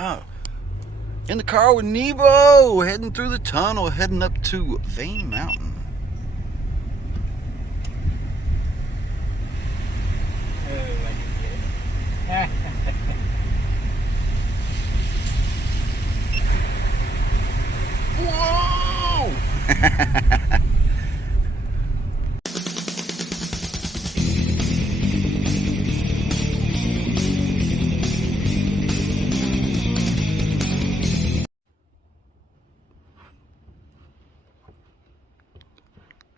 Oh, in the car with Nebo, heading through the tunnel, heading up to Vane Mountain. Oh, I didn't get it. Whoa!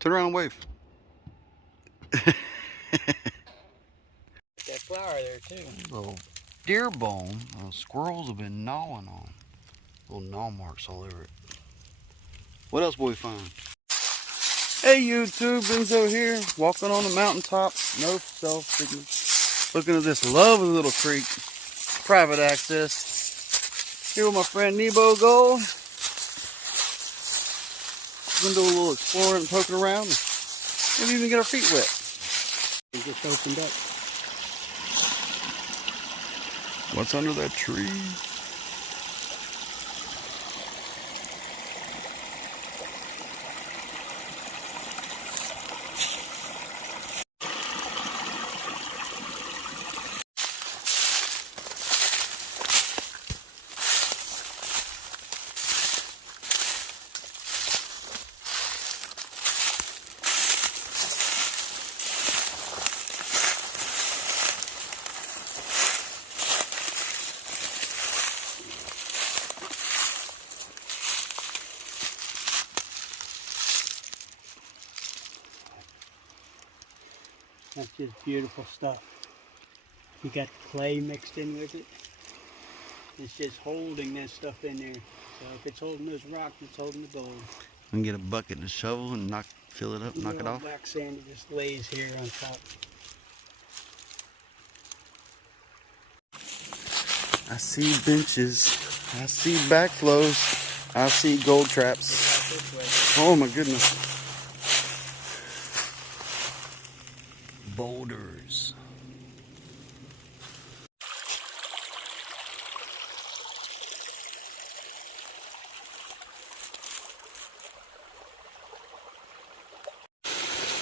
Turn around and wave. That flower there too. Little deer bone. Squirrels have been gnawing on. Little gnaw marks all over it. What else will we find? Hey YouTube, Benzo here, walking on the mountaintop, no cell signal. Looking at this lovely little creek, private access. Here with my friend BenzoGold. We're gonna do a little exploring and poking around. Maybe even get our feet wet. It just opened up. What's under that tree? That's just beautiful stuff. You got clay mixed in with it. It's just holding that stuff in there. So if it's holding those rocks, it's holding the gold. We can get a bucket and a shovel and fill it up, knock it off. Black sand that just lays here on top. I see benches. I see backflows. I see gold traps. Oh my goodness. Boulders.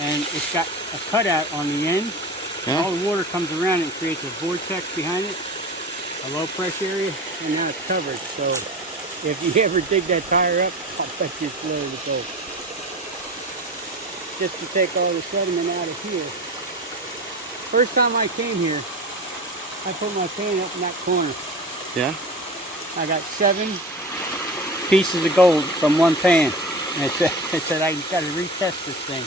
And it's got a cutout on the end. Yeah. All the water comes around and creates a vortex behind it, a low pressure area, and now it's covered. So if you ever dig that tire up, I'll bet you it's loaded with gold. Just to take all the sediment out of here. First time I came here, I put my pan up in that corner. Yeah? I got 7 pieces of gold from one pan. And it said I got to retest this thing.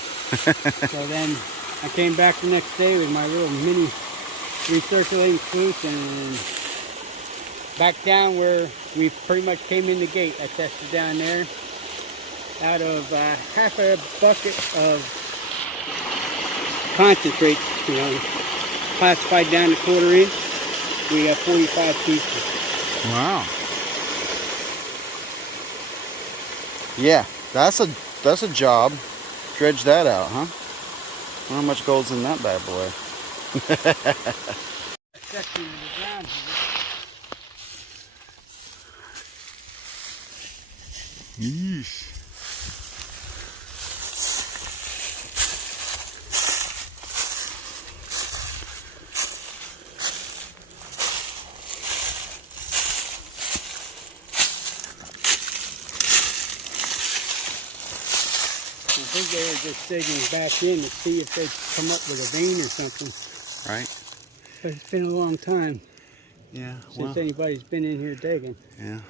So then I came back the next day with my little mini recirculating sluice and back down where we pretty much came in the gate. I tested down there. Out of half a bucket of concentrate, you know, classified down to 1/4 inch, we have 45 pieces. Wow. Yeah, that's a job. Dredge that out, huh? I wonder how much gold's in that bad boy. Section of the ground here. Yeesh. I think they were just digging back in to see if they'd come up with a vein or something. Right? But it's been a long time Yeah, since anybody's been in here digging. yeah.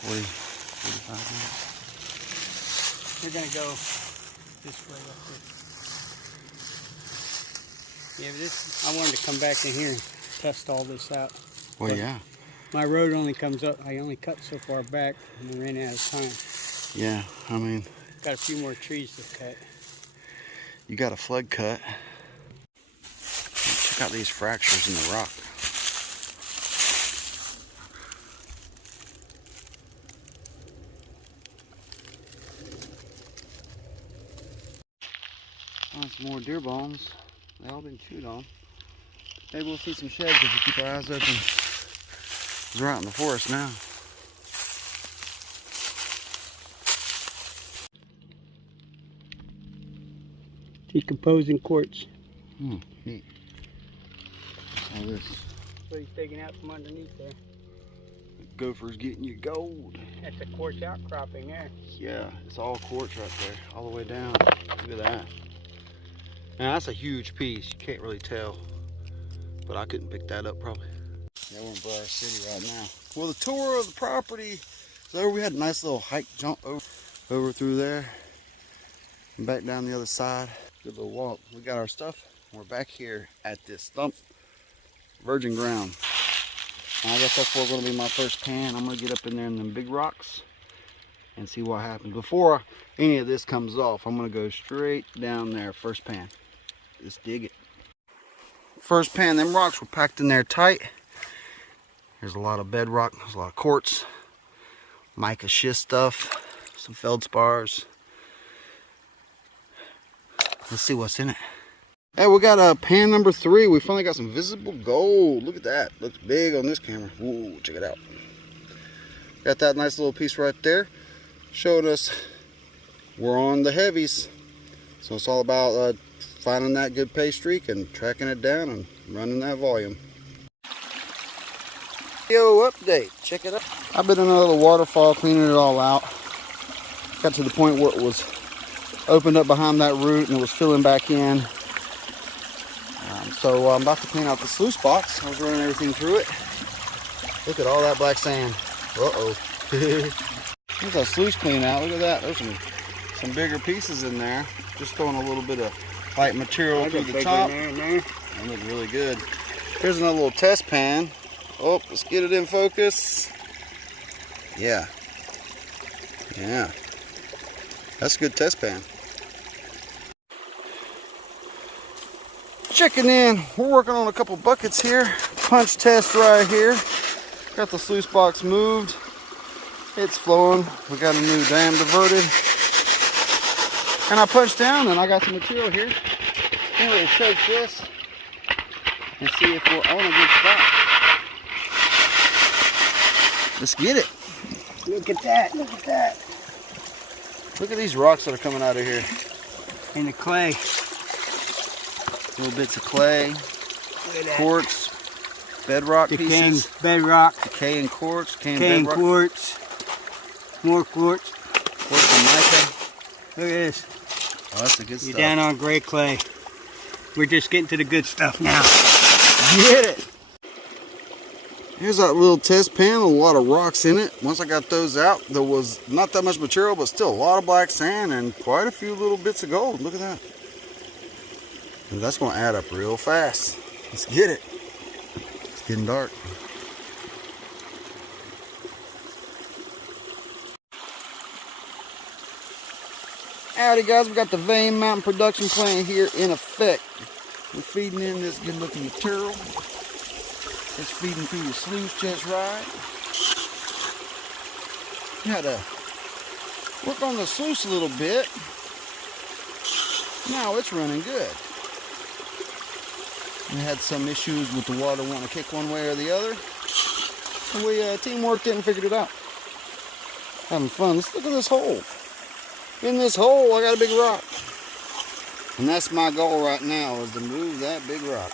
45 minutes. They're going to go this way up here. Yeah, but this, I wanted to come back in here and test all this out. Well, But yeah. my road only comes up, I only cut so far back and I ran out of time. Yeah, I mean, Got a few more trees to cut. you got a flood cut. Check out these fractures in the rock. Oh, some more deer bones. They all been chewed on. Maybe we'll see some sheds if we keep our eyes open. They're out in the forest now. Decomposing quartz. Neat. All this. What he's taking out from underneath there. Gopher's getting you gold. That's a quartz outcropping there. Yeah, it's all quartz right there, all the way down. Look at that. Now that's a huge piece. You can't really tell, but I couldn't pick that up probably. Yeah, we're in Briar City right now. Well, the tour of the property. So we had a nice little hike jump over through there and back down the other side. Good little walk. We got our stuff. We're back here at this stump virgin ground. And I guess that's where going to be my first pan. I'm going to get up in there in them big rocks and see what happens. Before any of this comes off, I'm going to go straight down there, first pan. Just dig it. First pan, them rocks were packed in there tight. There's a lot of bedrock, there's a lot of quartz, mica schist stuff, some feldspars. Let's see what's in it. Hey, we got pan number 3. We finally got some visible gold. Look at that. Looks big on this camera. Ooh, check it out. Got that nice little piece right there. Showed us we're on the heavies. So it's all about finding that good pay streak and tracking it down and running that volume. Yo, update. Check it out. I've been in another waterfall cleaning it all out. Got to the point where it was opened up behind that root and it was filling back in. So I'm about to clean out the sluice box. I was running everything through it. Look at all that black sand. Uh-oh. There's that sluice clean out. Look at that. There's some bigger pieces in there. Just throwing a little bit of light material through the top. That looks really good. Here's another little test pan. Oh, let's get it in focus. Yeah. Yeah. That's a good test pan. Checking in. We're working on a couple buckets here. Punch test right here. Got the sluice box moved. It's flowing. We got a new dam diverted. And I punched down and I got some material here. I'm going to shake this and see if we're on a good spot. Let's get it. Look at that. Look at that. Look at these rocks that are coming out of here. And the clay. Little bits of clay, quartz, bedrock pieces. Bedrock. Decaying quartz, Decaying quartz. More quartz. Quartz and mica. Look at this. Oh, that's the good stuff. You're down on gray clay. We're just getting to the good stuff now. Get it. Here's that little test pan with a lot of rocks in it. Once I got those out, there was not that much material, but still a lot of black sand and quite a few little bits of gold. Look at that. And that's going to add up real fast. Let's get it. It's getting dark. Howdy guys, we got the vein mountain production plant here in effect. We're feeding in this good looking material. It's feeding through the sluice just right. Had to work on the sluice a little bit. Now it's running good. We had some issues with the water wanting to kick one way or the other. And we teamworked it and figured it out. Having fun. Let's look at this hole. In this hole, I got a big rock. And that's my goal right now, is to move that big rock.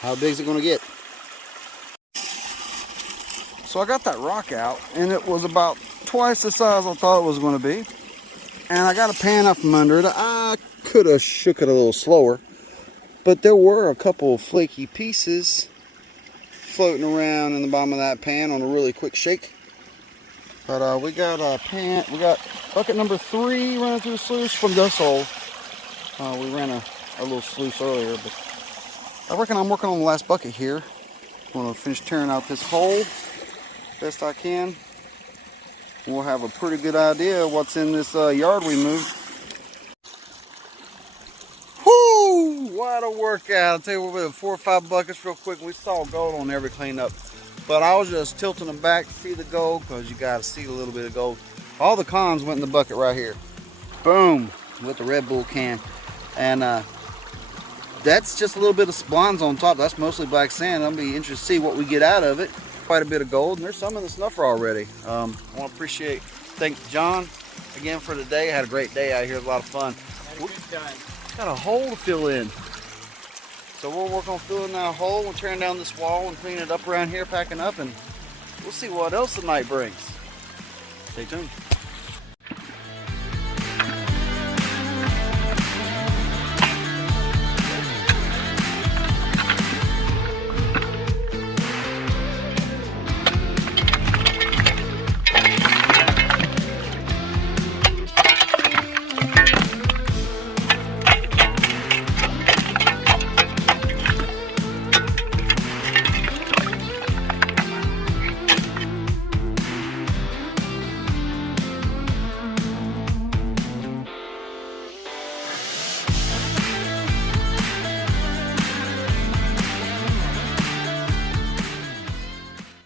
How big is it going to get? So I got that rock out, and it was about twice the size I thought it was going to be. And I got a pan up from under it. I could have shook it a little slower, but there were a couple of flaky pieces floating around in the bottom of that pan on a really quick shake. But we got a pan. We got bucket number 3 running through the sluice from this hole. We ran a little sluice earlier, but I reckon I'm working on the last bucket here. I'm going to finish tearing out this hole best I can. We'll have a pretty good idea of what's in this yard we moved. Whoo! What a workout. I'll tell you what, we had 4 or 5 buckets real quick. We saw gold on every cleanup. But I was just tilting them back to see the gold, because you got to see a little bit of gold. All the cons went in the bucket right here. Boom! With the Red Bull can. And that's just a little bit of splines on top. That's mostly black sand. I'm gonna be interested to see what we get out of it. Quite a bit of gold, and there's some in the snuffer already. I want to thank John again for today. I had a great day out here. It was a lot of fun. Had a good time. Got a hole to fill in. So we'll work on filling that hole and tearing down this wall and cleaning it up around here, packing up, and we'll see what else the night brings. Stay tuned.